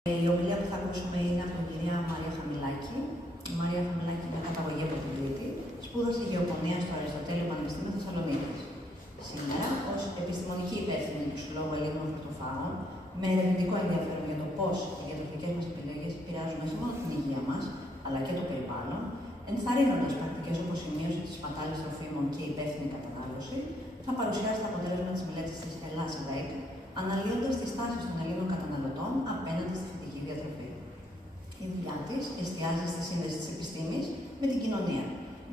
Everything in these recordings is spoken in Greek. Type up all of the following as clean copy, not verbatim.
Η ομιλία που θα ακούσουμε είναι από την κυρία Μαρία Χαμηλάκη. Η Μαρία Χαμηλάκη είναι καταγωγή από την Κρήτη. Σπούδασε γεωπονία στο Αριστοτέλειο Πανεπιστήμιο Θεσσαλονίκης. Σήμερα, ως επιστημονική υπεύθυνη του Συλλόγου Ελλήνων Χορτοφάγων, με ερευνητικό ενδιαφέρον για το πώς οι διατροφικές μας επιλογές επηρεάζουν όχι μόνο την υγεία μας, αλλά και το περιβάλλον, ενθαρρύνοντας πρακτικές όπως η μείωση της σπατάλης τροφίμων και η υπεύθυνη κατανάλωση, θα παρουσιάσει τα αποτέλεσματα της μελέτης της Ελλάς ΒΕΚ, αναλύοντας τις τάσεις των Ελλήνων καταναλωτών απέναντι στη φυτική διατροφή. Η δουλειά της εστιάζει στη σύνδεση της επιστήμης με την κοινωνία,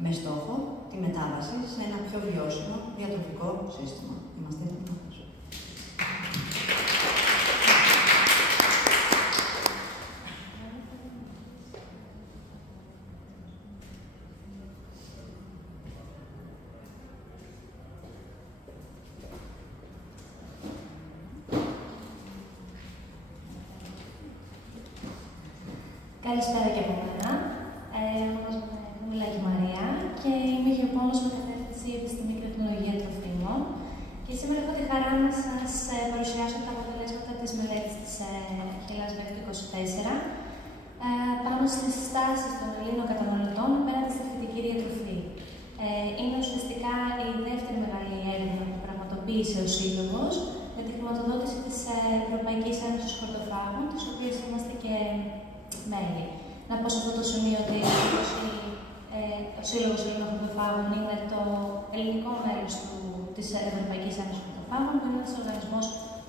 με στόχο τη μετάβαση σε ένα πιο βιώσιμο διατροφικό σύστημα. Είμαστε έτοιμοι να ακούσουμε. Καλησπέρα και από μένα. Ονομάζομαι Λάκη Μαρία και είμαι γεωπόνος με κατεύθυνση Επιστήμη και Τεχνολογία Τροφίμων. Και σήμερα έχω τη χαρά να σας παρουσιάσω τα αποτελέσματα της μελέτης της Ελλάς ΒΕΚ του 2024 πάνω στις στάσεις των Ελλήνων καταναλωτών απέναντι στη φυτική διατροφή. Είναι ουσιαστικά η δεύτερη μεγάλη έρευνα που πραγματοποίησε ο Σύλλογος με τη χρηματοδότηση της Ευρωπαϊκής Ένωσης Χορτοφάγων, της οποίας είμαστε και μέλη. Να πω σε αυτό το σημείο ότι ο Σύλλογος Ελλήνων Χορτοφάγων είναι το ελληνικό μέλος της Ευρωπαϊκής Ένωσης Χορτοφάγων, που είναι ένας οργανισμός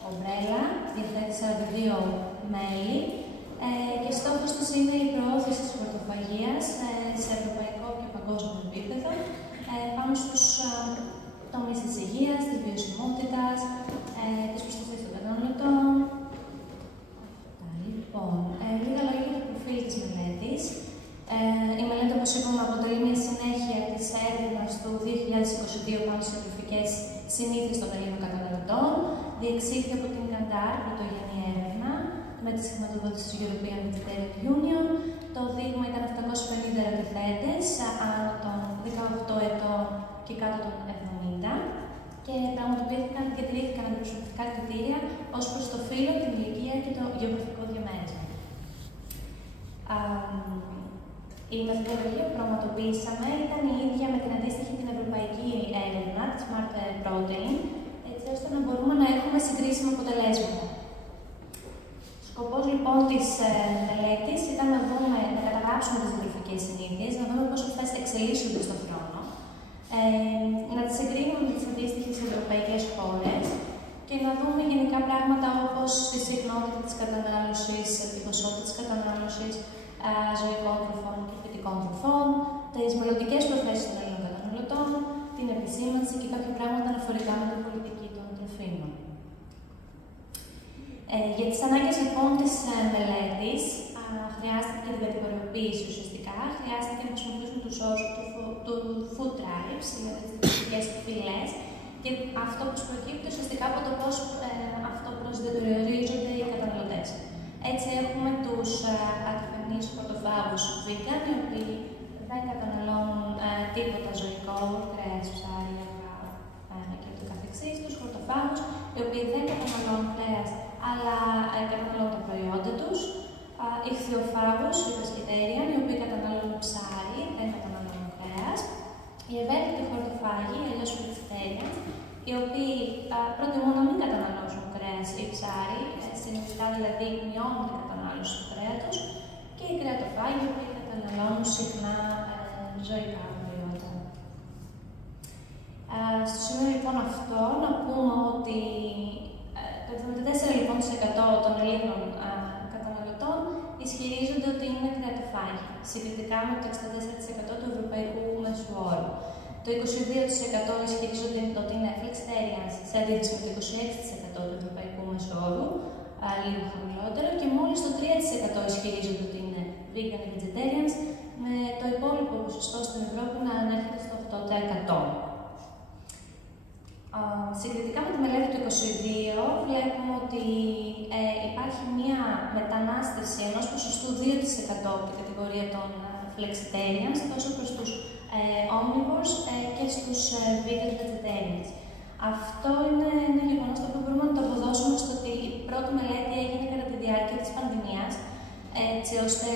ομπρέλα, διαθέτει 42 μέλη και στόχος της είναι η προώθηση της χορτοφαγίας σε ευρωπαϊκό και παγκόσμιο επίπεδο πάνω στους τομείς της υγείας, της βιωσιμότητας, της προστασίας των καταναλωτών. Λοιπόν, λίγα λόγια για το προφίλ της μελέτης. Η μελέτη, όπως είπαμε, αποτελεί μια συνέχεια της έρευνας του 2022 πάνω στις διατροφικές συνήθειες των Ελλήνων καταναλωτών. Διεξήχθη από την Καντάρ, πρωτογενή έρευνα, με τη χρηματοδότηση του European Vegetarian Union. Το δείγμα ήταν 750 ερωτηθέντες άνω των 18 ετών και κάτω των 70 και πραγματοποιήθηκαν και τηρήθηκαν αντιπροσωπευτικά κριτήρια ως προς το φύλο, την ηλικία και το γεωγραφικό διαμέρισμα. Η μεθοδολογία που πραγματοποιήσαμε ήταν η ίδια με την αντίστοιχη την ευρωπαϊκή έρευνα, τη Smart Protein, έτσι ώστε να μπορούμε να έχουμε συγκρίσιμα αποτελέσματα. Σκοπός λοιπόν της μελέτης ήταν να καταγράψουμε τις διατροφικές συνήθειες, να δούμε πώς αυτές εξελίσσονται στον χρόνο, να τις συγκρίνουμε με τις αντίστοιχες ευρωπαϊκές χώρες και να δούμε γενικά πράγματα όπως τη συχνότητα της κατανάλωσης, την ποσότητα της κατανάλωσης ζωικών τροφών και φυτικών τροφών, τις μελλοντικές προθέσεις των Ελλήνων καταναλωτών, την επισήμανση και κάποια πράγματα αναφορικά με την πολιτική των τροφίμων. Για τις ανάγκες λοιπόν της μελέτης, χρειάστηκε και την κατηγοριοποίηση ουσιαστικά, χρειάστηκε να χρησιμοποιήσουμε τους όρους του food tribes, δηλαδή τις διατροφικές φυλές, και αυτό που προκύπτει ουσιαστικά από το πώς αυτοπροσδιορίζονται οι καταναλωτές. Έτσι έχουμε τους ακριβενείς χορτοφάγους vegan, οι οποίοι δεν καταναλώνουν τίποτα ζωικό, κρέας, ψάρι, αυγά και ούτω καθεξής. Τους χορτοφάγους, οι οποίοι δεν καταναλώνουν κρέας, αλλά καταναλώνουν τα προϊόντα τους. Ιχθυοφάγους, οι πεσκετέριαν, οι οποίοι καταναλώνουν ψάρι, δεν καταναλώνουν κρέας. Οι ευαίσθητοι χορτοφάγοι, αλλιώς vegetarians, οι οποίοι προτιμούν να μην καταναλώσουν κρέας ή ψάρι, συνειδητά δηλαδή μειώνουν την κατανάλωση του κρέατος, και οι κρεατοφάγοι, οι οποίοι καταναλώνουν συχνά ζωικά προϊόντα. Στο σημείο λοιπόν αυτό να πούμε ότι το 74% λοιπόν των Ελλήνων καταναλωτών ισχυρίζονται ότι είναι κρεατοφάγοι, συγκριτικά με το 64% του ευρωπαϊκού μέσου όρου. Το 22% ισχυρίζονται ότι είναι flexitarians, σε αντίθεση με το 26% του ευρωπαϊκού μέσου όρου, λίγο χαμηλότερο, και μόλις το 3% ισχυρίζονται ότι είναι vegan and vegetarians, με το υπόλοιπο ποσοστό στην Ευρώπη να ανέρχεται στο 8%. Συγκριτικά με τη μελέτη του 2022, βλέπουμε ότι υπάρχει μία μετανάστευση ενός ποσοστού 2% από την κατηγορία των flexitarians, τόσο προς τους omnivores και στους vegan vegetarians. Αυτό είναι ένα γεγονός το οποίο μπορούμε να το αποδώσουμε στο ότι η πρώτη μελέτη έγινε κατά τη διάρκεια της πανδημίας, έτσι ώστε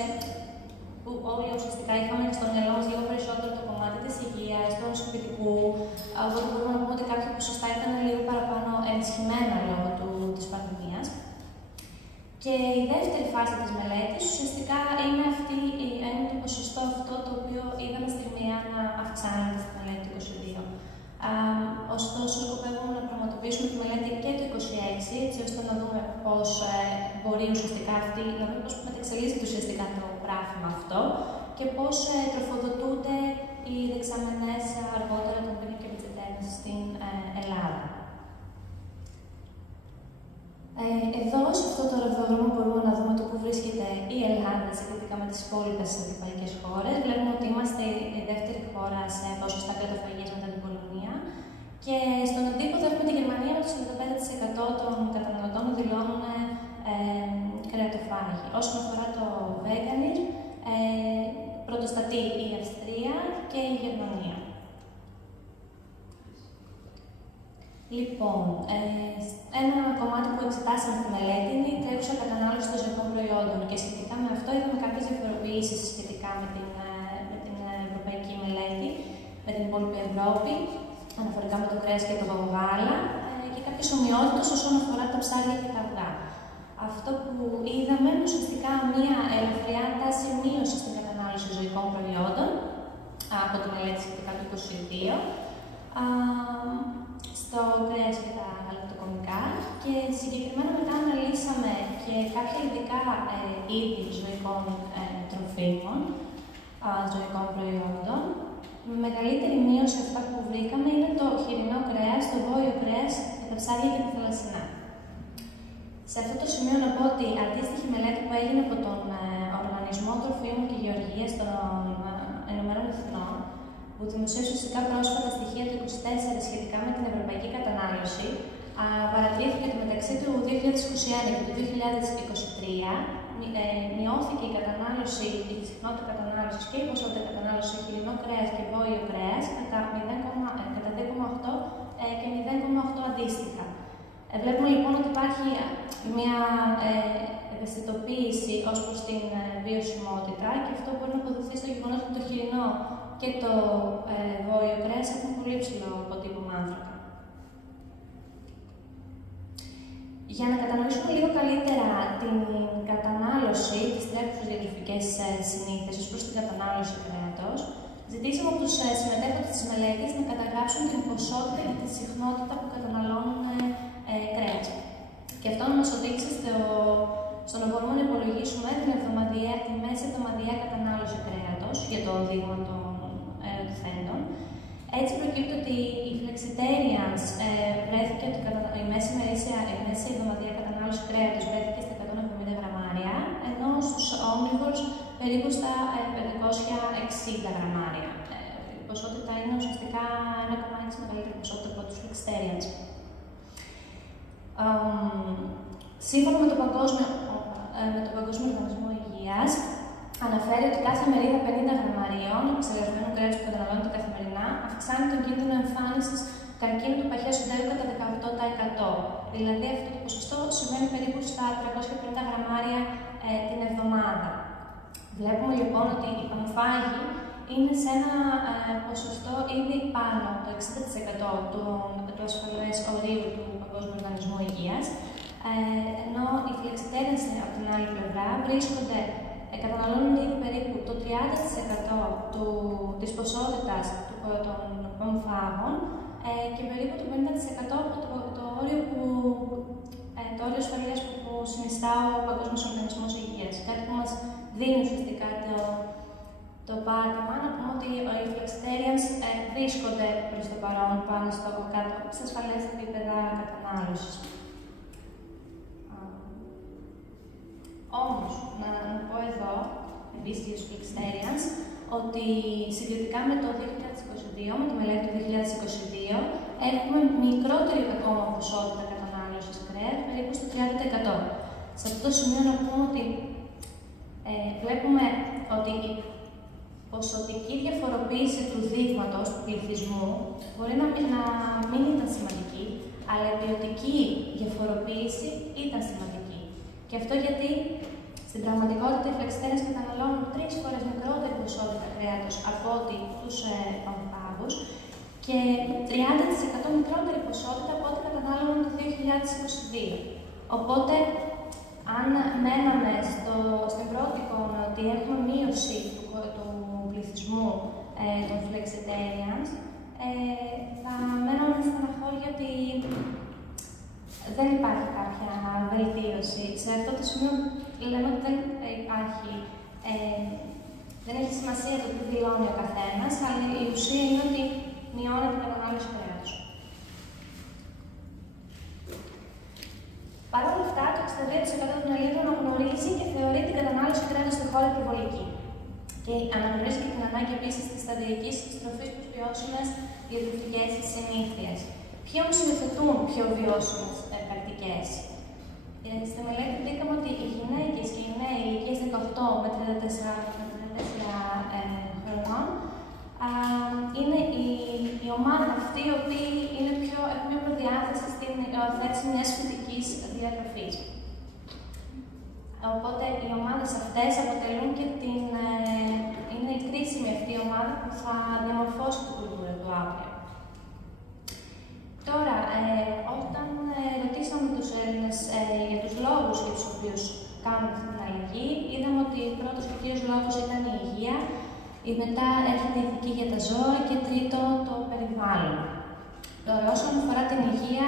όλοι ουσιαστικά είχαμε στο μυαλό μας λίγο περισσότερο το κομμάτι της υγείας, του νοσοποιητικού, οπότε μπορούμε να πούμε ότι κάποια ποσοστά ήταν λίγο παραπάνω ενισχυμένα λόγω της πανδημίας. Και η δεύτερη φάση της μελέτης ουσιαστικά είναι το ποσοστό αυτό το οποίο είδαμε στιγμιαία να αυξάνεται στη μελέτη του 2022. Ωστόσο, σκοπεύουμε να πραγματοποιήσουμε τη μελέτη και το 2026, έτσι ώστε να δούμε πώς μπορεί ουσιαστικά να δούμε πώς μεταξελίσσεται ουσιαστικά το γράφημα αυτό και πώς τροφοδοτούνται οι δεξαμενές αργότερα των πίνων και πετσετέρνες στην Ελλάδα. Εδώ, σε αυτό το ραδόγραμμα, μπορούμε να δούμε το που βρίσκεται η Ελλάδα σχετικά με τις υπόλοιπες ευρωπαϊκές χώρες. Βλέπουμε ότι είμαστε η δεύτερη χώρα σε ποσοστά κρεατοφαγίας μετά την Πολωνία. Και στον αντίποδο έχουμε τη Γερμανία με το 45% των καταναλωτών που δηλώνουν κρεατοφάγοι. Όσον αφορά το veganism, πρωτοστατεί η Αυστρία και η Γερμανία. Λοιπόν, ένα κομμάτι που εξετάσαμε στη μελέτη είναι η τρέχουσα κατανάλωση των ζωικών προϊόντων και σχετικά με αυτό είδαμε κάποιες διαφοροποιήσεις σχετικά με την ευρωπαϊκή μελέτη, με την υπόλοιπη Ευρώπη, αναφορικά με το κρέας και το γάλα και κάποιες ομοιότητες όσον αφορά τα ψάρια και τα αυγά. Αυτό που είδαμε είναι ουσιαστικά μία ελαφριά τάση μείωση στην κατανάλωση ζωικών προϊόντων από τη μελέτη σχετικά του 2022. Στο κρέας και τα γαλακτοκομικά και συγκεκριμένα μετά αναλύσαμε και κάποια ειδικά είδη ζωικών τροφίμων, ζωικών προϊόντων. Με μεγαλύτερη μείωση αυτά που βρήκαμε είναι το χοιρινό κρέας, το βόλιο κρέας, τα ψάρια και τα θαλασσινά. Σε αυτό το σημείο να πω ότι αντίστοιχη μελέτη που έγινε από τον Οργανισμό Τροφίμων και Γεωργίας των Ηνωμένων Εθνών, που δημοσίευσε ουσιαστικά πρόσφατα στοιχεία του 2024 σχετικά με την ευρωπαϊκή κατανάλωση, παρατηρήθηκε ότι μεταξύ του 2021 και του 2023 μειώθηκε η κατανάλωση, η συχνότητα κατανάλωσης και η ποσότητα κατανάλωσης σε χοιρινό κρέας και βόλιο κρέας κατά 2,8 και 0,8 αντίστοιχα. Βλέπουμε λοιπόν ότι υπάρχει μια ευαισθητοποίηση ως προς την βιωσιμότητα και αυτό μπορεί να αποδοθεί στο γεγονός ότι το χοιρινό και το βόλιο κρέας έχουν πολύ ψηλό αποτύπωμα άνθρακα. Για να κατανοήσουμε λίγο καλύτερα την κατανάλωση, τις τρέχουσες διατροφικές συνήθειες ως προς την κατανάλωση κρέατος, ζητήσαμε από τους συμμετέχοντες της μελέτης να καταγράψουν την ποσότητα και τη συχνότητα που καταναλώνουν κρέας. Και αυτό να μας οδήγησε στο να μπορούμε να υπολογίσουμε τη μέση εβδομαδιαία κατανάλωση κρέατος για το δείγμα των ερωτηθέντων. Έτσι προκύπτει ότι οι flexitarians βρέθηκε ότι η μέση εβδομαδιαία κατανάλωση κρέατος βρέθηκε στα 170 γραμμάρια, ενώ στους omnivores περίπου στα 560 γραμμάρια. Η ποσότητα είναι ουσιαστικά 1,6 μεγαλύτερη ποσότητα από τους flexitarians. Σύμφωνα με τον Παγκόσμιο Οργανισμό Υγείας, αναφέρει ότι κάθε μερίδα 50 γραμμαρίων εξελεγμένου κρέατος που καταναλώνεται καθημερινά αυξάνει τον κίνδυνο εμφάνισης καρκίνου του παχαίου συντέρου κατά 18%. Δηλαδή, αυτό το ποσοστό σημαίνει περίπου στα 350 γραμμάρια την εβδομάδα. Βλέπουμε λοιπόν ότι οι πανοφάγοι είναι σε ένα ποσοστό ήδη πάνω από το 60% του ασφαλές ορίου του Παγκόσμιου Οργανισμού Υγείας, ενώ οι flexitarians από την άλλη πλευρά καταναλώνουν ήδη περίπου το 30% της ποσότητας των πανοφάγων και περίπου το 50% από το όριο ασφαλείας που συνιστά ο Παγκόσμιος Οργανισμός Υγείας. Κάτι που μας δίνει ουσιαστικά το πάτημα να πούμε ότι οι flexitarians βρίσκονται προς το παρόν πάνω σε ασφαλές επίπεδα κατανάλωσης. Όμως, να πω εδώ, επίσης για τους flexitarians, ότι συγκριτικά με το 2022, με τη μελέτη του 2022, έχουμε μικρότερη ακόμα ποσότητα κατανάλωσης κρέας, περίπου στο 30%. Σε αυτό το σημείο να πούμε ότι βλέπουμε ότι ποσοτική διαφοροποίηση του δείγματος του πληθυσμού μπορεί να μην ήταν σημαντική, αλλά η ποιοτική διαφοροποίηση ήταν σημαντική. Και αυτό γιατί στην πραγματικότητα οι φλεξιτέρες καταναλώνουν 3 φορές μικρότερη ποσότητα κρέατος από ό,τι τους παμποπάγους και 30% μικρότερη ποσότητα από ό,τι κατανάλωναν το 2022. Οπότε, αν μέναμε στην πρώτη εικόνα ότι έχουμε μείωση του πληθυσμού των flexitarians, θα μέναμε στεναχώρια ότι δεν υπάρχει κάποια βελτίωση. Σε αυτό το σημείο λέμε ότι δεν υπάρχει, δεν έχει σημασία το τι δηλώνει ο καθένας, αλλά η ουσία είναι ότι μειώνεται η κατανάλωση κρέατος. Παρ' όλα αυτά, το 62% των Ελλήνων αναγνωρίζει και θεωρεί την κατανάλωση κρέατος στη χώρα υπερβολική. Και αναγνωρίζει και την ανάγκη επίσης της σταδιακής στροφής προς βιώσιμες διατροφικές συνήθειες. Ποιοι όμως υιοθετούν πιο βιώσιμες πρακτικές? Στη μελέτη βρήκαμε ότι οι γυναίκες και οι νέοι ηλικίας 18 με 34 χρονών είναι η ομάδα αυτή η οποία έχουν μια προδιάθεση στην υιοθέτηση μιας φυτικής διατροφής. Οπότε οι ομάδες αυτές αποτελούν και είναι η κρίσιμη αυτή η ομάδα που θα διαμορφώσει την κουλτούρα του αύριο. Τώρα, όταν ρωτήσαμε τους Έλληνες για τους λόγους για τους οποίους κάνουν αυτή την αλλαγή, είδαμε ότι πρώτος και κύριος λόγος ήταν η υγεία, μετά έρχεται η ηθική για τα ζώα και τρίτο το περιβάλλον. Τώρα, όσον αφορά την υγεία,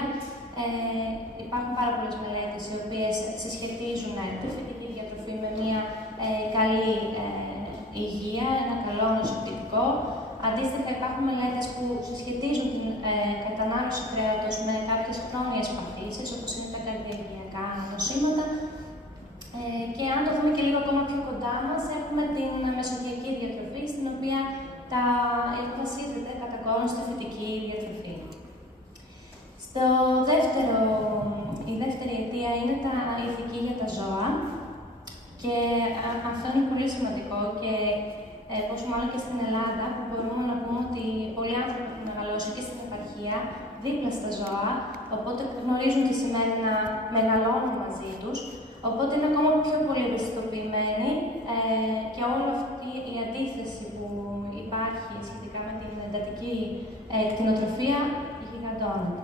υπάρχουν πάρα πολλές μελέτες οι οποίες συσχετίζουν τη φυτική διατροφή με μια καλή υγεία, ένα καλό νοσοποιητικό. Αντίστοιχα, υπάρχουν μελέτες που συσχετίζουν την κατανάλωση κρέατος με κάποιες χρόνιες παθήσεις, όπως είναι τα καρδιαγγειακά νοσήματα. Και αν το δούμε και λίγο ακόμα πιο κοντά μας, έχουμε την μεσογειακή διατροφή, στην οποία βασίζεται κατά κόρον στη φυτική διατροφή. Η δεύτερη αιτία είναι η ηθική για τα ζώα. Και αυτό είναι πολύ σημαντικό και πόσο μάλλον και στην Ελλάδα, που μπορούμε να πούμε ότι πολλοί άνθρωποι έχουν μεγαλώσει και στην επαρχία, δίπλα στα ζώα, οπότε γνωρίζουν τι σημαίνει να μεγαλώνουν μαζί τους, οπότε είναι ακόμα πιο πολύ ευαισθητοποιημένοι και όλη αυτή η αντίθεση που υπάρχει σχετικά με την εντατική κτηνοτροφία γιγαντώνεται.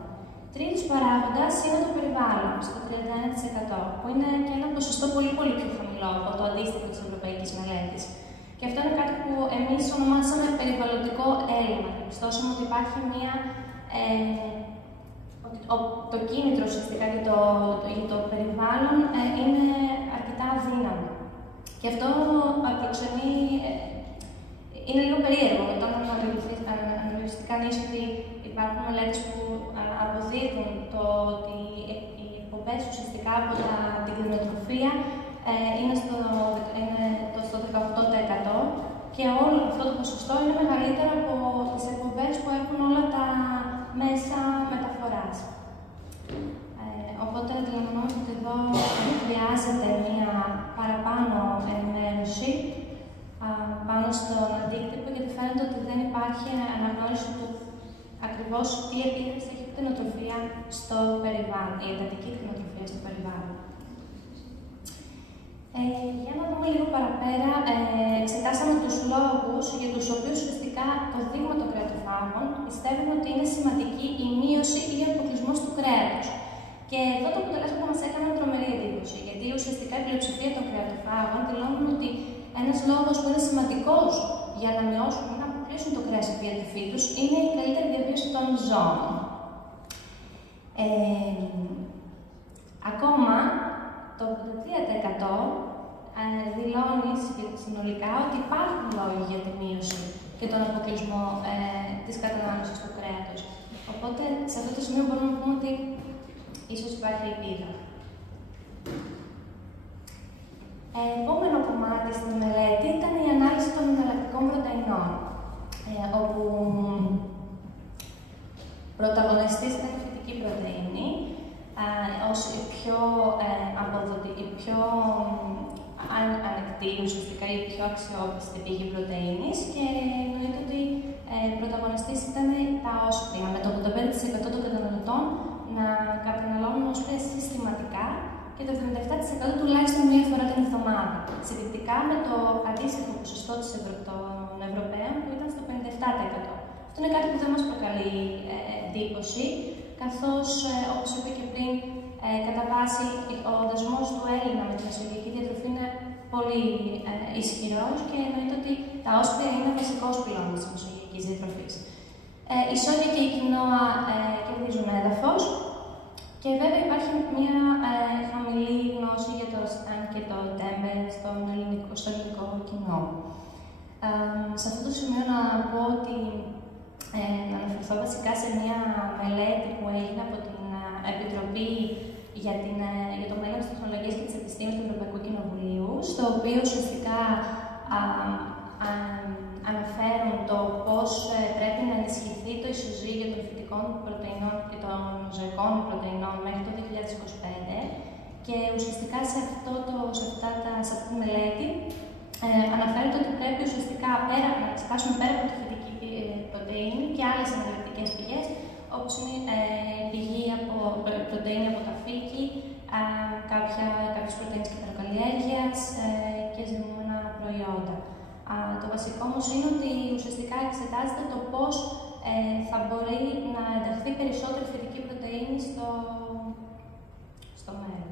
Τρίτος παράγοντας είναι το περιβάλλον, στο 31%, που είναι και ένα ποσοστό πολύ πιο χαμηλό από το αντίστοιχο της Ευρωπαϊκής Μελέτης. Και αυτό είναι κάτι που εμείς ονομάσαμε περιβαλλοντικό έλλειμμα. Διαπιστώσαμε ότι υπάρχει το κίνητρο ουσιαστικά για το περιβάλλον είναι αρκετά αδύναμο. Και αυτό προξενεί, είναι λίγο περίεργο όταν αναλογιστεί κανείς ότι υπάρχουν μελέτες που αποδείχνουν το ότι οι εκπομπές ουσιαστικά από την κτηνοτροφία είναι στο 18% και όλο αυτό το ποσοστό είναι μεγαλύτερο από τις εκπομπές που έχουν όλα τα μέσα μεταφοράς. Οπότε αντιλαμβανόμαστε ότι εδώ χρειάζεται μια παραπάνω ενημέρωση πάνω στον αντίκτυπο, γιατί φαίνεται ότι δεν υπάρχει αναγνώριση του ακριβώς τι επίδραση έχει η κτηνοτροφία στο περιβάλλον, η εντατική κτηνοτροφία στο περιβάλλον. Για να δούμε λίγο παραπέρα, εξετάσαμε τους λόγους για τους οποίους ουσιαστικά το δείγμα των κρεατοφάγων πιστεύουν ότι είναι σημαντική η μείωση ή ο αποκλεισμός του κρέατος. Και εδώ το αποτελέσμα μας έκανε τρομερή εντύπωση, γιατί ουσιαστικά η πλειοψηφία των κρεατοφάγων δηλώνουν ότι ένας λόγος που είναι σημαντικός για να μειώσουν ή να αποκλείσουν το κρέας από τη διατροφή τους είναι η καλύτερη διαβίωση των ζώων. Ακόμα, το 83% δηλώνει συνολικά ότι υπάρχουν λόγοι για τη μείωση και τον αποκλεισμό της κατανάλωσης του κρέατος. Οπότε, σε αυτό το σημείο μπορούμε να πούμε ότι ίσως υπάρχει ελπίδα. Επόμενο κομμάτι στην μελέτη ήταν η ανάλυση των εναλλακτικών πρωτεϊνών, όπου πρωταγωνιστής ήταν η φυτική πρωτεΐνη, ως η πιο ανεκτή δυνατή, ουσιαστικά η πιο αξιόπιστη πηγή πρωτεΐνης και εννοείται ότι πρωταγωνιστής ήταν τα όσπρια, με το 85% των καταναλωτών να καταναλώνουν όσπρια συστηματικά και το 77% τουλάχιστον μία φορά την εβδομάδα. Συγκριτικά με το αντίστοιχο ποσοστό των Ευρωπαίων που ήταν στο 57%. Αυτό είναι κάτι που δεν μας προκαλεί εντύπωση, καθώς, όπως είπα και πριν, κατά βάση ο δεσμός του Έλληνα με τη μεσογειακή διατροφή είναι πολύ ισχυρός και εννοείται ότι τα όσπρια είναι ο βασικός πυλώνας της μεσογειακής διατροφής. Η σόγια και η quinoa κερδίζουν έδαφος και βέβαια υπάρχει μια χαμηλή γνώση για το σιτάν και το τέμπε στο ελληνικό κοινό. Σε αυτό το σημείο να πω ότι να αναφερθώ βασικά σε μια μελέτη που έγινε από την Επιτροπή για το μέλλον της τεχνολογίας και της επιστήμης του Ευρωπαϊκού Κοινοβουλίου, στο οποίο ουσιαστικά αναφέρουν το πώς πρέπει να ενισχυθεί το ισοζύγιο των φυτικών πρωτεϊνών και των ζωικών πρωτεϊνών μέχρι το 2025 και ουσιαστικά σε αυτή τη μελέτη αναφέρεται ότι πρέπει ουσιαστικά να εξετάσουμε πέρα από τη φυτική πρωτεΐνη και άλλες εναλλακτικές πηγές, όπως είναι πρωτεΐνη από τα φύκη, κάποιες πρωτεΐνες κυταροκαλλιέργειας και ζυμούμενα προϊόντα. Το βασικό όμως είναι ότι ουσιαστικά εξετάζεται το πώς θα μπορεί να ενταχθεί περισσότερη φυτική πρωτεΐνη στο μέλλον.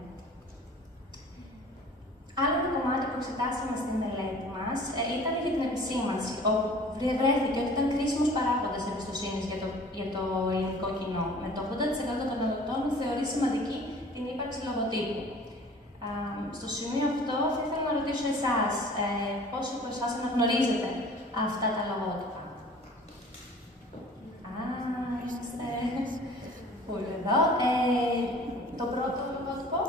Άλλο ένα κομμάτι που εξετάσαμε στη μελέτη μας ήταν για την επισήμανση, όπου βρέθηκε ότι ήταν κρίσιμος παράγοντας εμπιστοσύνης για το ελληνικό κοινό. Με το 80% των καταναλωτών θεωρεί σημαντική την ύπαρξη λογοτύπου. Στο σημείο αυτό θα ήθελα να ρωτήσω εσάς, πόσοι από εσάς αναγνωρίζετε αυτά τα λογότυπα. Είστε πολύ εδώ. Το πρώτο λογότυπο.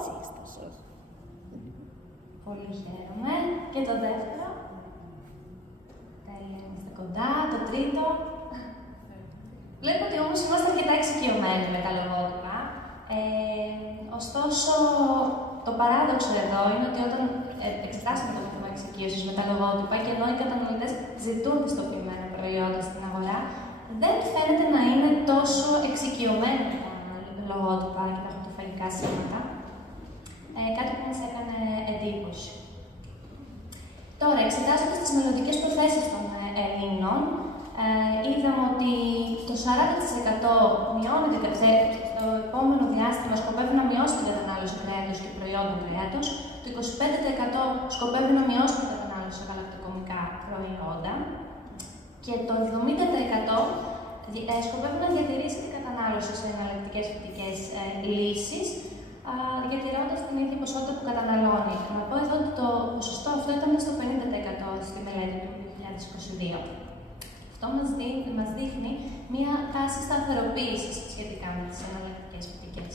Πολύ χαίρομαι. Και το δεύτερο. Τέλεια, είμαστε κοντά. Το τρίτο. Βλέπω ότι όμως είμαστε αρκετά εξοικειωμένοι με τα λογότυπα. Ωστόσο, το παράδοξο εδώ είναι ότι όταν εξετάσουμε το θέμα εξοικείωσης με τα λογότυπα και ενώ οι καταναλωτές ζητούν πιστοποιημένα προϊόντα στην αγορά, δεν φαίνεται να είναι τόσο εξοικειωμένοι με τα λογότυπα και τα χορτοφαγικά σήματα. Κάτι που μας έκανε εντύπωση. Τώρα, εξετάζοντας τις μελλοντικές προθέσεις των Ελλήνων, είδαμε ότι το 40% μειώνεται στο επόμενο διάστημα, σκοπεύει να μειώσει την κατανάλωση κρέατος και προϊόντων κρέατος, το 25% σκοπεύει να μειώσει την κατανάλωση σε γαλακτοκομικά προϊόντα και το 70% σκοπεύει να διατηρήσει την κατανάλωση σε εναλλακτικές φυτικές λύσεις, διατηρώντας την ίδια ποσότητα που καταναλώνει. Να πω εδώ ότι το ποσοστό αυτό ήταν στο 50% στη μελέτη του 2022. Αυτό μας δείχνει μία τάση σταθεροποίησης σχετικά με τις εναλλακτικές φυτικές.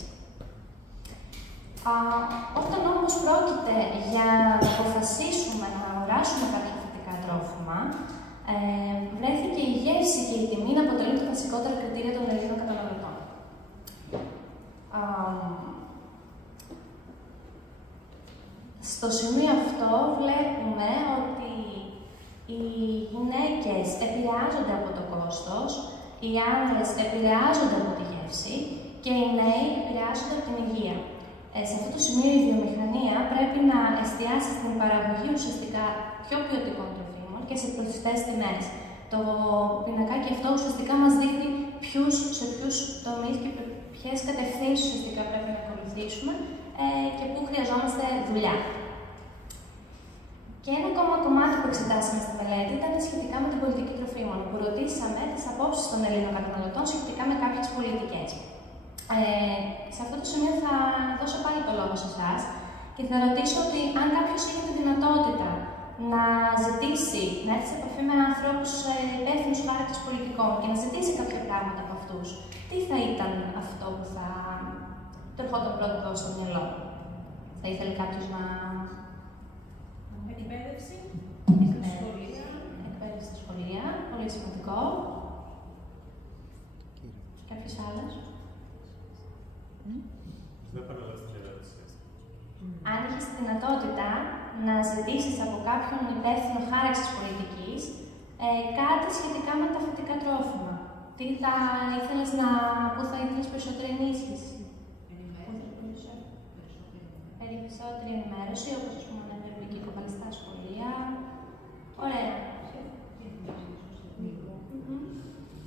Όταν όμως πρόκειται για να αποφασίσουμε να αγοράσουμε κάποια φυτικά τρόφιμα, βρέθηκε η γεύση και η τιμή να αποτελούν τα βασικότερα κριτήρια των Ελλήνων καταναλωτών. Στο σημείο αυτό βλέπουμε ότι οι γυναίκες επηρεάζονται από το κόστος, οι άνδρες επηρεάζονται από τη γεύση και οι νέοι επηρεάζονται από την υγεία. Σε αυτό το σημείο η βιομηχανία πρέπει να εστιάσει στην παραγωγή ουσιαστικά πιο ποιοτικών τροφίμων και σε προσιτές τιμές. Το πινακάκι αυτό ουσιαστικά μας δείχνει σε ποιους τομείς και ποιες κατευθύνσεις ουσιαστικά πρέπει να ακολουθήσουμε και πού χρειαζόμαστε δουλειά. Και ένα ακόμα κομμάτι που εξετάσαμε στη μελέτη ήταν σχετικά με την πολιτική τροφίμων, που ρωτήσαμε τις απόψεις των Ελλήνων καταναλωτών σχετικά με κάποιες πολιτικές. Σε αυτό το σημείο θα δώσω πάλι το λόγο σε εσάς και θα ρωτήσω ότι αν κάποιος είχε τη δυνατότητα να ζητήσει, να έρθει σε επαφή με ανθρώπους υπεύθυνους χάραξης πολιτικών και να ζητήσει κάποια πράγματα από αυτούς, τι θα ήταν αυτό που θα του ερχόταν πρώτο στο μυαλό. Θα ήθελε κάποιος να... Εκπαίδευση στα σχολεία. Εκπαίδευση στα σχολεία, πολύ σημαντικό. Κάποιος άλλος. Δεν παραλάβω την ερώτηση. Αν είχες τη δυνατότητα να ζητήσεις από κάποιον υπεύθυνο χάραξης πολιτικής κάτι σχετικά με τα φυτικά τρόφιμα. Τι θα ήθελες πού θα ήθελες περισσότερη ενίσχυση. Περισσότερη ενημέρωση, όπως ας πούμε αναφέρουμε και κοπαλιστά σχολεία. Ωραία.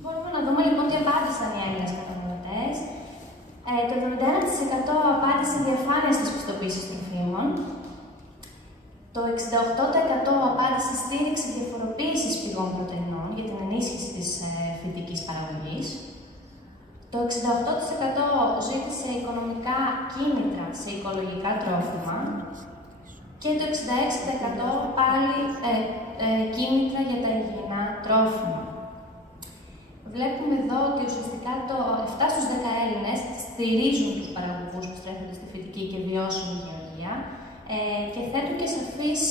Μπορούμε να δούμε λοιπόν τι απάντησαν οι Έλληνες καταναλωτές. Το 71% απάντησε διαφάνεια στις πιστοποίησεις τροφίμων. Το 68% απάντησε στήριξη διαφοροποίησης πηγών πρωτεϊνών για την ενίσχυση της φυτικής παραγωγής. Το 68% ζήτησε οικονομικά κίνητρα σε οικολογικά τρόφιμα. Και το 66% πάλι κίνητρα για τα υγιεινά τρόφιμα. Βλέπουμε εδώ ότι ουσιαστικά το 7 στους 10 Έλληνες στηρίζουν τους παραγωγούς που στρέφονται στη φυτική και βιώσιμη γεωργία και θέτουν και σαφείς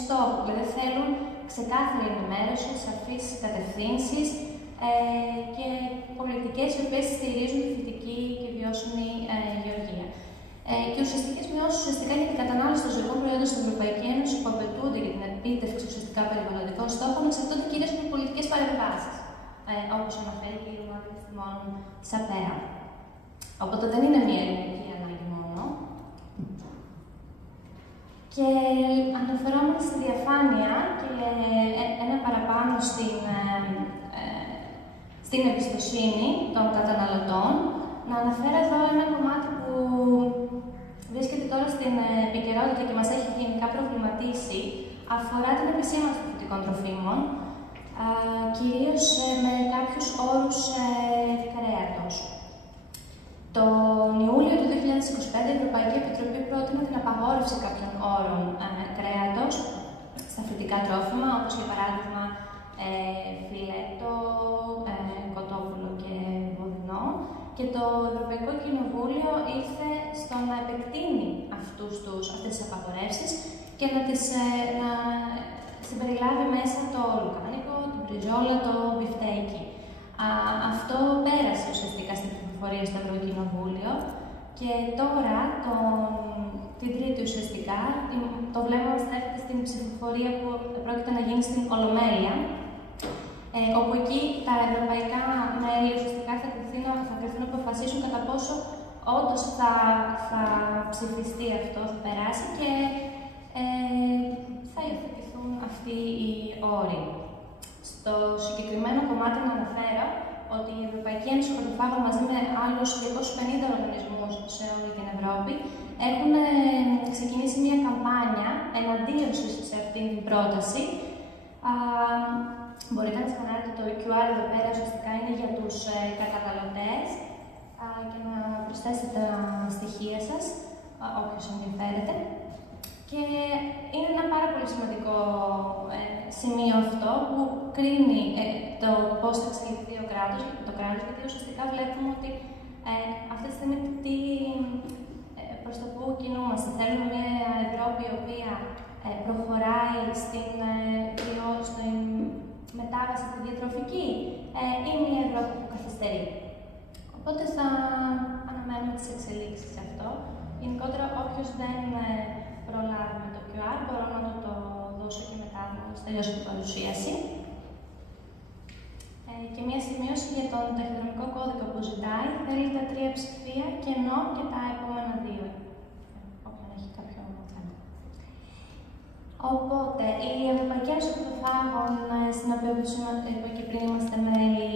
στόχους, δηλαδή θέλουν ξεκάθαρη ενημέρωση, σαφείς κατευθύνσεις και πολιτικές οι οποίες στηρίζουν τη φυτική και βιώσιμη γεωργία. Και ουσιαστικές μειώσεις ουσιαστικά για την κατανάλωση των ζωικών προϊόντων στην Ευρωπαϊκή Ένωση που απαιτούνται για την επίτευξη ουσιαστικά περιβαλλοντικών στόχων εξαρτώνται κυρίως με πολιτικές παρεμβάσεις, όπως αναφέρει και η ομάδα επιστημόνων της ΑΠΕΑ. Οπότε δεν είναι μία ελληνική ανάγκη μόνο. Και αναφερόμενοι στη διαφάνεια και ένα παραπάνω στην εμπιστοσύνη των καταναλωτών, να αναφέρω εδώ ένα κομμάτι που βρίσκεται τώρα στην επικαιρότητα και μας έχει γενικά προβληματίσει, αφορά την επισήμανση των φυτικών τροφίμων, κυρίως με κάποιους όρους κρέατος. Τον Ιούλιο του 2025 η Ευρωπαϊκή Επιτροπή πρότεινε την απαγόρευση κάποιων όρων κρέατος στα φυτικά τρόφιμα, όπως για παράδειγμα φιλέτο, κοτόπουλο και βοδινό. Και το Ευρωπαϊκό Κοινοβούλιο ήρθε στο να επεκτείνει αυτές τις απαγορεύσεις και να συμπεριλάβει μέσα το λουκάνικο, την μπριζόλα, το μπιφτέικι. Αυτό πέρασε ουσιαστικά στην ψηφοφορία στο Ευρωκοινοβούλιο και τώρα την Τρίτη ουσιαστικά το βλέμμα μας θα έρχεται στην ψηφοφορία που πρόκειται να γίνει στην Ολομέλεια, όπου εκεί τα ευρωπαϊκά μέλη ουσιαστικά θα κληθούν να αποφασίσουν κατά πόσο όντως θα ψηφιστεί αυτό, θα περάσει και θα υιοθετηθούν αυτοί οι όροι. Στο συγκεκριμένο κομμάτι να αναφέρω ότι η Ευρωπαϊκή Ένωση Χορτοφάγων μαζί με άλλους 250 οργανισμούς σε όλη την Ευρώπη έχουν ξεκινήσει μια καμπάνια εναντίωσης σε αυτήν την πρόταση. Μπορείτε να σκανάρετε το QR εδώ πέρα, ουσιαστικά είναι για τους καταναλωτές και να προσθέσετε τα στοιχεία σας, όποιος ενδιαφέρεται. Και είναι ένα πάρα πολύ σημαντικό σημείο αυτό που κρίνει το πώς θα εξελιχθεί το κράτος, γιατί ουσιαστικά βλέπουμε ότι αυτή τη στιγμή προς το που κινούμαστε. Θέλουμε μια Ευρώπη η οποία προχωράει στην μετάβαση στη διατροφική ή μια Ευρώπη που καθυστερεί. Οπότε θα αναμένουμε τις εξελίξεις σε αυτό. Γενικότερα, όποιος δεν προλάβει με το QR, μπορώ να το δώσω και μετά να τελειώσω την παρουσίαση. Και μια σημείωση για τον ταχυδρομικό κώδικα που ζητάει. Θέλει τα 3 ψηφία, κενό και τα επόμενα 2. Όποιον έχει κάποιο θέμα. Οπότε, η Ευρωπαϊκή Ένωση Χορτοφάγων, στην οποία είπα και πριν είμαστε μέλη,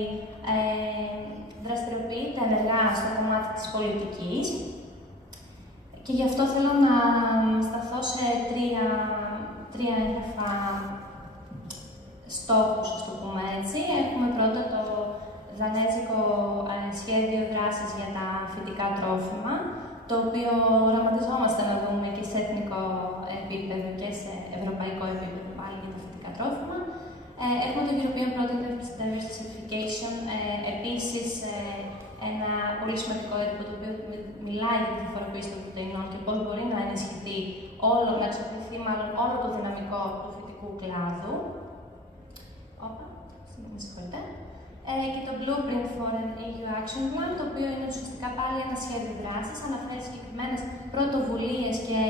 δραστηριοποιείται ενεργά στο κομμάτι της πολιτικής. Και γι' αυτό θέλω να σταθώ σε τρία έγγραφα στόχους, ας το πούμε έτσι. Έχουμε πρώτα το δανέζικο σχέδιο δράσης για τα φυτικά τρόφιμα, το οποίο οραματιζόμαστε να δούμε και σε εθνικό επίπεδο και σε ευρωπαϊκό επίπεδο πάλι για τα φυτικά τρόφιμα. Έχουμε το European Product Diversity Certification, επίσης ένα πολύ σημαντικό έντυπο το οποίο μιλάει για τη διαφοροποίηση των πρωτεϊνών και πώς μπορεί να ενισχυθεί να εξοπλιστεί μάλλον όλο το δυναμικό του φυτικού κλάδου. Με συγχωρείτε. και το Blueprint for an EU Action Plan, το οποίο είναι ουσιαστικά πάλι ένα σχέδιο δράσης, αναφέρει συγκεκριμένες πρωτοβουλίες και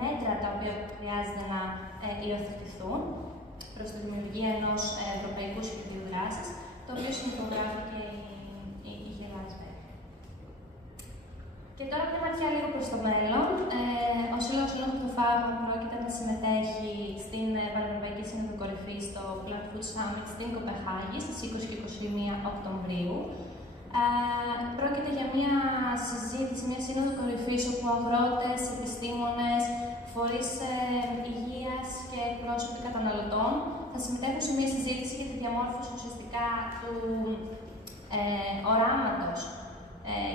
μέτρα τα οποία χρειάζεται να υιοθετηθούν προς τη δημιουργία ενός ευρωπαϊκού σχεδίου δράσης, το οποίο συνυπογράφει και η Γελάσβερ. Και τώρα μια ματιά λίγο προς το μέλλον. Ο Σύλλογος Ελέγχου του Φάρμακου πρόκειται να συμμετέχει στην Πανευρωπαϊκή Σύνοδο Κορυφής στο Plant Food Summit στην Κοπεχάγη στις 20 και 21 Οκτωβρίου. Πρόκειται για μια συζήτηση, μια σύνοδο κορυφής όπου αγρότες, επιστήμονες, φορείς υγείας και πρόσωποι καταναλωτών θα συμμετέχουν σε μια συζήτηση για τη διαμόρφωση ουσιαστικά του οράματος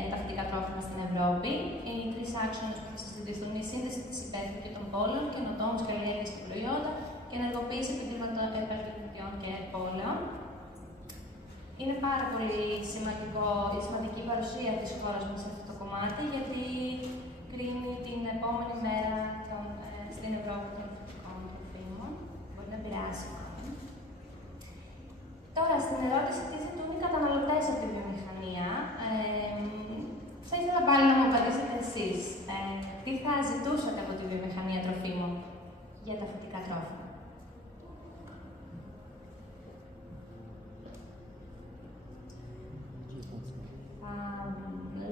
για τα φυτικά τρόφιμα στην Ευρώπη. Οι τρεις άξονες που θα συζητηθούν είναι η σύνδεση της υπαίθρου και των πόλεων, καινοτόμους καλλιέργειες και προϊόντα και ενεργοποίηση επαγγελματιών και πόλεων. Είναι πάρα πολύ σημαντική η παρουσία της χώρας μας σε αυτό το κομμάτι, γιατί κρίνει την επόμενη μέρα στην Ευρώπη των φυτικών τροφίμων. Μπορεί να επηρεάσει μάλλον. Τώρα, στην ερώτηση τι ζητούν οι καταναλωτές από τη βιομηχανία, θα ήθελα πάλι να μου απαντήσετε εσείς. Τι θα ζητούσατε από τη βιομηχανία τροφίμων για τα φυτικά τρόφιμα?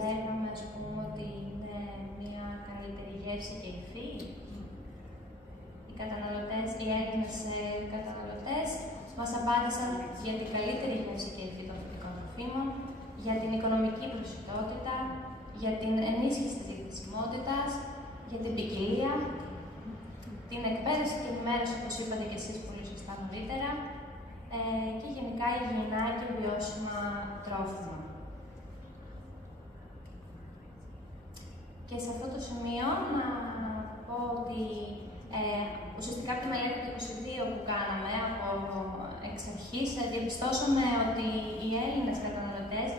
Λέγαμε, ας πούμε, ότι είναι μια καλύτερη γεύση και υφή. Οι καταναλωτές, οι Έλληνες καταναλωτές μας απάντησαν για την καλύτερη γεύση και υφή των φυτικών τροφίμων, για την οικονομική προσιτότητα, για την ενίσχυση της διαθεσιμότητας, για την ποικιλία, την εκπαίδευση και ενημέρωση, όπως είπατε και εσείς πολύ σωστά νωρίτερα, και γενικά υγιεινά και βιώσιμα τρόφιμα. Και σε αυτό το σημείο να πω ότι ουσιαστικά από τη μελέτη του 22 που κάναμε από εξ αρχής, διαπιστώσαμε ότι οι Έλληνες καταναλωτές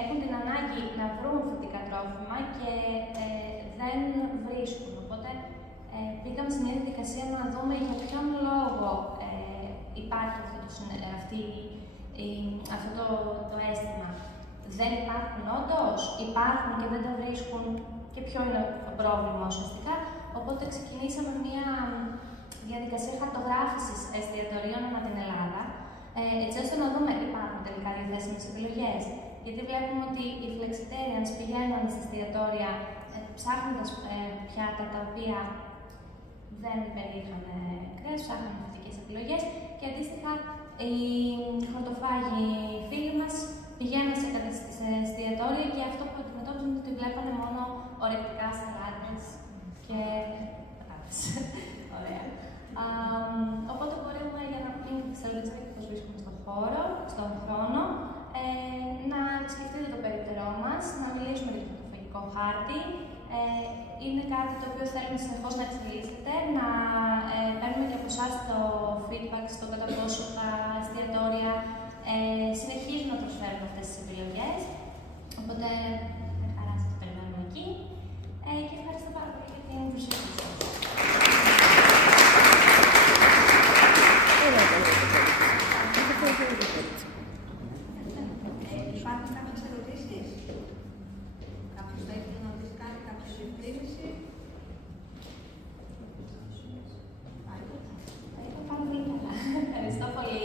έχουν την ανάγκη να βρουν φυτικά τρόφιμα και δεν βρίσκουν. Οπότε πήγαμε σε μια διαδικασία να δούμε για ποιον λόγο υπάρχει αυτό το αίσθημα. Δεν υπάρχουν όντως, υπάρχουν και δεν τα βρίσκουν, και ποιο είναι το πρόβλημα ουσιαστικά. Οπότε ξεκινήσαμε μια διαδικασία χαρτογράφησης εστιατορίων ανά την Ελλάδα, έτσι ώστε να δούμε υπάρχουν τελικά διαθέσιμες επιλογές. Γιατί βλέπουμε ότι οι flexitarians πηγαίνουν στα εστιατόρια ψάχνοντας πιάτα τα οποία δεν περιείχαν κρέας, ψάχνουν φυτικές επιλογές και αντίστοιχα οι χορτοφάγοι φίλοι μας πηγαίνουν σε εστιατόρια και αυτό που αντιμετώπιζαν είναι ότι βλέπανε μόνο ορεκτικά σαλάτες και πατάτες. Ωραία. Οπότε μπορούμε για να πούμε τις ερωτήσεις και πώς βρίσκουμε στον χρόνο, να σκεφτείτε το περίπτερό μας, να μιλήσουμε για το χορτοφαγικό χάρτη. Είναι κάτι το οποίο θέλουμε συνεχώς να εξελίσσεται, να παίρνουμε και από εσάς το feedback στο κατά πόσο τα εστιατόρια συνεχίζουν να προσφέρουν αυτές τις επιλογές. Οπότε, με χαρά σας το περιμένουμε εκεί και ευχαριστώ πάρα πολύ για την προσοχή σας. Υπάρχουν κάποιες ερωτήσεις? Κάποιος θα ήθελε να ρωτήσει κάτι, κάποια διευκρίνηση? Ευχαριστώ πολύ.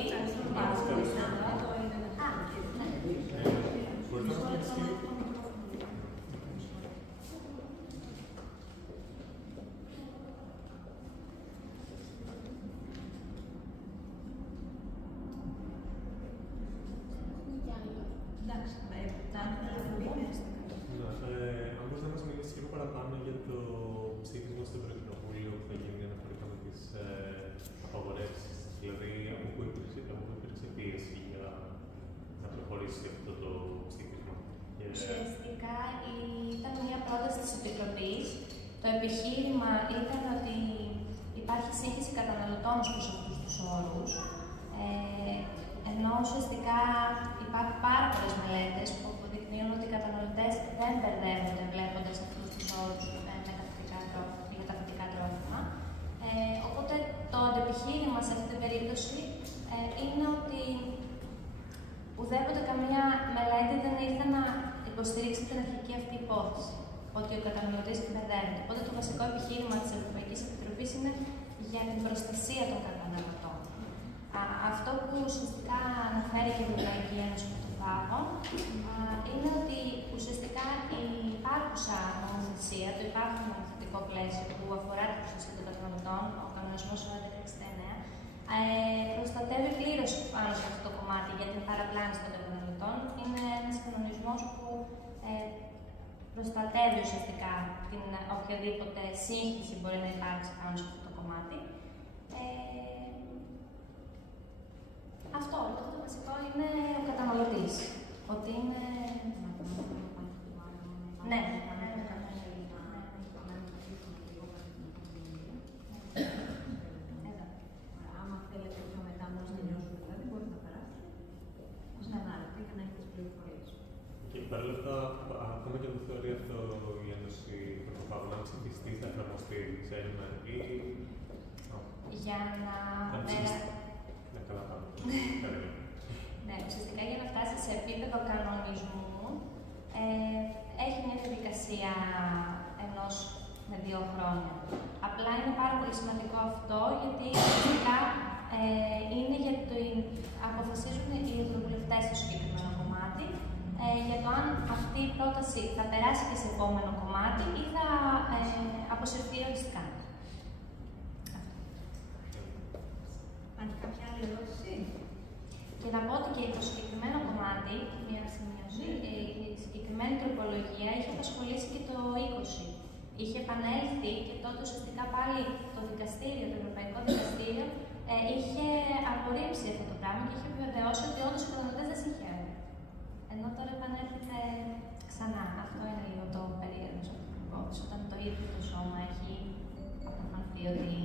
Αν μπορείτε να μας μιλήσει λίγο παραπάνω για το ψήφισμα στο Ευρωκοινοβούλιο που θα γίνει αναφορικά με τις απαγορεύσεις, δηλαδή από πού υπήρξε πίεση για να προχωρήσει αυτό το ψήφισμα. Ουσιαστικά ήταν μια πρόταση της Επιτροπής. Το επιχείρημα ήταν ότι υπάρχει σύγχυση καταναλωτών στους αυτούς τους όρους, ενώ ουσιαστικά υπάρχουν πάρα πολλές μελέτες που αποδεικνύουν ότι οι καταναλωτές δεν μπερδεύονται βλέποντας αυτούς τους όρους για τα φυτικά τρόφιμα. Οπότε το αντεπιχείρημα σε αυτή την περίπτωση είναι ότι ουδέποτε καμία μελέτη δεν ήρθε να υποστηρίξει την αρχική αυτή υπόθεση, ότι ο καταναλωτής εκπαιδεύεται. Οπότε το βασικό επιχείρημα της Ευρωπαϊκής Επιτροπής είναι για την προστασία των καταναλωτών. Αυτό που ουσιαστικά αναφέρει και η Ευρωπαϊκή Ένωση με τον πάγο είναι ότι ουσιαστικά η υπάρχουσα νομοθεσία, το υπάρχον νομοθετικό πλαίσιο που αφορά την προστασία των καταναλωτών, ο κανονισμός 1169, προστατεύει πλήρως πάνω σε αυτό το κομμάτι για την παραπλάνηση των καταναλωτών. Είναι ένας κανονισμός που προστατεύει ουσιαστικά την οποιαδήποτε σύγχυση μπορεί να υπάρξει πάνω σε αυτό το κομμάτι. Αυτό, λοιπόν, το βασικό είναι ο καταναλωτής. Ότι είναι... Ναι. Άμα θέλετε πιο μετά, μόλις τελειώσουμε, δηλαδή μπορείτε να περάσετε ως κατάλληλα και να έχετε τις πληροφορίες. Και παρ' όλα αυτά, ακόμα και αν το θεωρεί αυτό η Ένωση Ευρωπαϊκών, αν ψηφιστεί, θα εφαρμοστεί, ξέρουμε, ή... Για να... Ναι, καλά πάμε. Ναι, ουσιαστικά για να φτάσει σε επίπεδο κανονισμού, έχει μια διαδικασία 1 με 2 χρόνια. Απλά είναι πάρα πολύ σημαντικό αυτό, γιατί ουσιαστικά είναι για το αποφασίζουν οι ευρωβουλευτές στο συγκεκριμένο κομμάτι, για το αν αυτή η πρόταση θα περάσει και σε επόμενο κομμάτι ή θα αποσυρθεί οριστικά. Αν έχει κάποια άλλη ερώτηση. Και να πω ότι και το συγκεκριμένο κομμάτι, μια σημείωση, η συγκεκριμένη τροπολογία είχε απασχολήσει και το 20. Είχε επανέλθει και τότε ουσιαστικά πάλι το δικαστήριο, το Ευρωπαϊκό Δικαστήριο, είχε απορρίψει αυτό το πράγμα και είχε επιβεβαιώσει ότι όντως οι καταναλωτές δεν συγχαίρουν. Ενώ τώρα επανέρχεται ξανά. Αυτό είναι λίγο το περίεργο σε αυτή την υπόθεση, όταν το ίδιο το σώμα έχει αποφανθεί ότι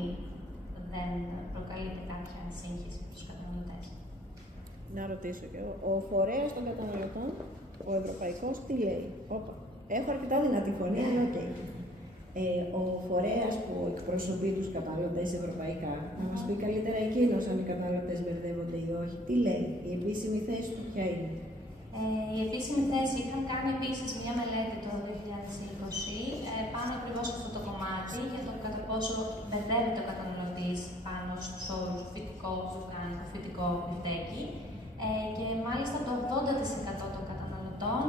δεν προκαλείται κάποια σύγχυση στους καταναλωτές. Να ρωτήσω και εγώ. Ο φορέας των καταναλωτών, ο ευρωπαϊκός, τι λέει? Όπα. Έχω αρκετά δυνατή φωνή, αλλά οκ. Ο φορέας που εκπροσωπεί τους καταναλωτές ευρωπαϊκά, να μας πει καλύτερα εκείνος αν οι καταναλωτές μπερδεύονται ή όχι. Τι λέει, η επίσημη θέση του ποια είναι? Η επίσημη θέση είχαν κάνει επίσης μια μελέτη το 2020 πάνω ακριβώς σε αυτό το κομμάτι για το κατά πόσο μπερδεύεται ο καταναλωτής πάνω στους όρους φυτικό, οργάνικο, φυτικό, μπιφτέκι. Και μάλιστα το 80% των καταναλωτών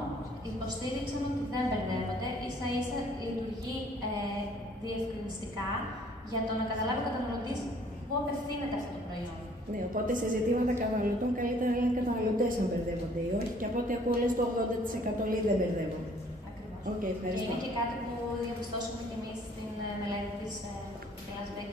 υποστήριξαν ότι δεν μπερδεύονται, ίσα-ίσα λειτουργεί διευκρινιστικά για το να καταλάβει ο καταναλωτής πού απευθύνεται αυτό το προϊόν. Ναι, οπότε σε ζητήματα καταναλωτών καλύτερα λένε καταναλωτές αν μπερδεύονται ή όχι, και από ό,τι ακούω λες το 80% λέει δεν μπερδεύονται. Ακριβώς. Okay, και είναι και κάτι που διαπιστώσαμε και εμείς στην μελέτη της Glassbeck